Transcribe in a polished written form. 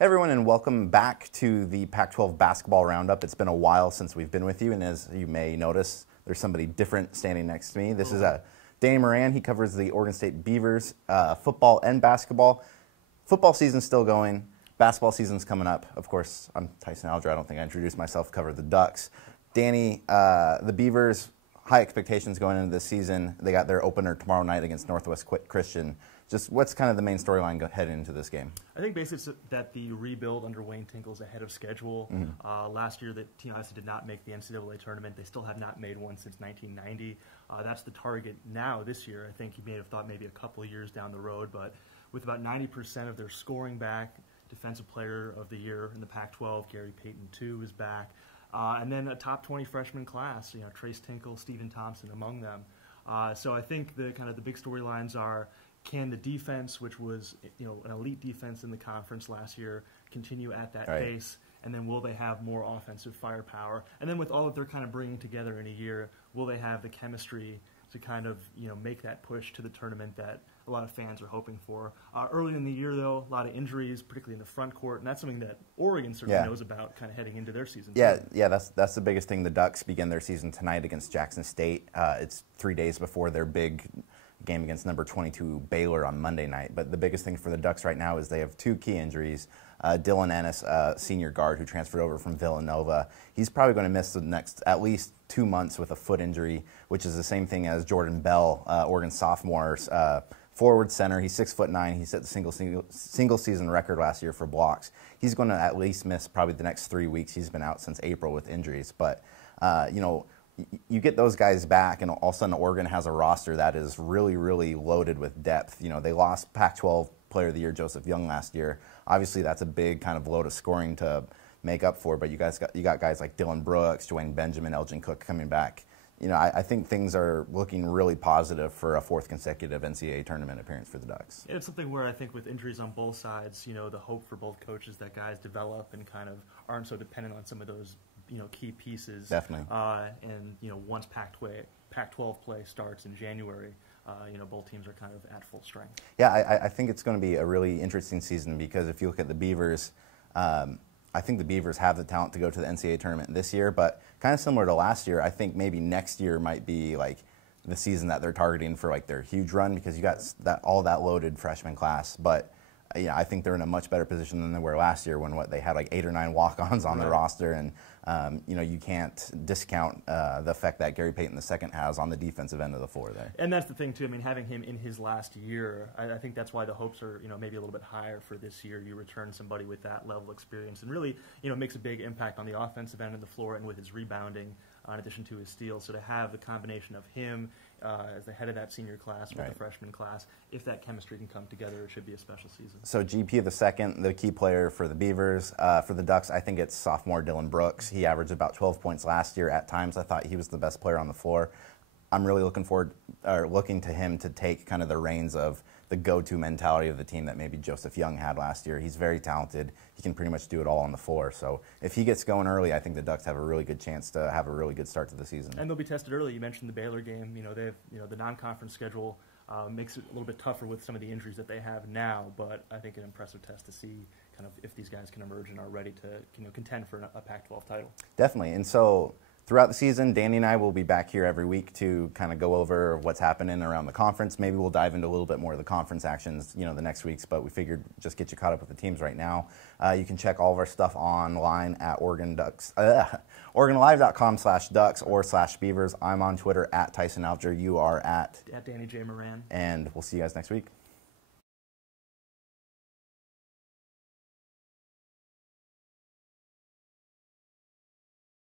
Hey everyone, and welcome back to the Pac-12 basketball roundup. It's been a while since we've been with you, and as you may notice, there's somebody different standing next to me. This is Danny Moran. He covers the Oregon State Beavers, football and basketball. Football season's still going. Basketball season's coming up. Of course, I'm Tyson, Alger. I don't think I introduced myself. Cover the Ducks. Danny, the Beavers, high expectations going into this season. They got their opener tomorrow night against Northwest Christian. Just what's kind of the main storyline heading into this game? I think basically that the rebuild under Wayne Tinkle is ahead of schedule. Last year, the team obviously did not make the NCAA tournament. They still have not made one since 1990. That's the target now this year. I think you may have thought maybe a couple of years down the road, but with about 90% of their scoring back, Defensive Player of the Year in the Pac-12, Gary Payton II is back, and then a top 20 freshman class. You know, Trace Tinkle, Stephen Thompson among them. So I think the big storylines are: can the defense, which was an elite defense in the conference last year, continue at that pace? And then will they have more offensive firepower? And then with all that they're kind of bringing together in a year, will they have the chemistry to kind of make that push to the tournament that a lot of fans are hoping for? Early in the year, though, a lot of injuries, particularly in the front court, and that's something that Oregon certainly knows about, kind of heading into their season. Yeah, that's the biggest thing. The Ducks begin their season tonight against Jackson State. It's 3 days before their big game against number 22 Baylor on Monday night. But the biggest thing for the Ducks right now is they have two key injuries. Dylan Ennis, senior guard who transferred over from Villanova, he's probably going to miss the next at least 2 months with a foot injury, which is the same thing as Jordan Bell, Oregon sophomore's forward center. He's 6'9". He set the single season record last year for blocks. He's going to at least miss probably the next 3 weeks. He's been out since April with injuries. But you get those guys back, and all of a sudden Oregon has a roster that is really, really loaded with depth. They lost Pac-12 Player of the Year Joseph Young last year. Obviously, that's a big kind of load of scoring to make up for. But you got guys like Dylan Brooks, Dwayne Benjamin, Elgin Cook coming back. I think things are looking really positive for a fourth consecutive NCAA tournament appearance for the Ducks. It's something where I think with injuries on both sides, the hope for both coaches that guys develop and kind of aren't so dependent on some of those key pieces. Definitely. And once Pac-12 play starts in January, both teams are kind of at full strength. Yeah, I think it's going to be a really interesting season because if you look at the Beavers, I think the Beavers have the talent to go to the NCAA tournament this year, but kind of similar to last year, I think maybe next year might be like the season that they're targeting for like their huge run because you got all that loaded freshman class. But I think they're in a much better position than they were last year when they had like 8 or 9 walk-ons on the roster, and you can't discount the effect that Gary Payton II has on the defensive end of the floor there. And that's the thing too. I mean, having him in his last year, I think that's why the hopes are maybe a little bit higher for this year. You return somebody with that level of experience, and really makes a big impact on the offensive end of the floor and with his rebounding, in addition to his steals. So to have the combination of him as the head of that senior class with the freshman class, if that chemistry can come together, it should be a special season. So GP the key player for the Beavers. For the Ducks, I think it's sophomore Dylan Brooks. He averaged about 12 points last year. At times, I thought he was the best player on the floor. I'm really looking to him to take kind of the reins of the go-to mentality of the team that maybe Joseph Young had last year. He's very talented. He can pretty much do it all on the floor. So if he gets going early, I think the Ducks have a really good chance to have a really good start to the season. And they'll be tested early. You mentioned the Baylor game. They have the non-conference schedule makes it a little bit tougher with some of the injuries that they have now. But I think an impressive test to see kind of if these guys can emerge and are ready to contend for a Pac-12 title. Definitely. And so throughout the season, Danny and I will be back here every week to kind of go over what's happening around the conference. Maybe we'll dive into a little bit more of the conference actions, the next weeks, but we figured just get you caught up with the teams right now. You can check all of our stuff online at OregonLive.com/Ducks or /Beavers. I'm on Twitter at Tyson Alger. You are at Danny J. Moran. And we'll see you guys next week.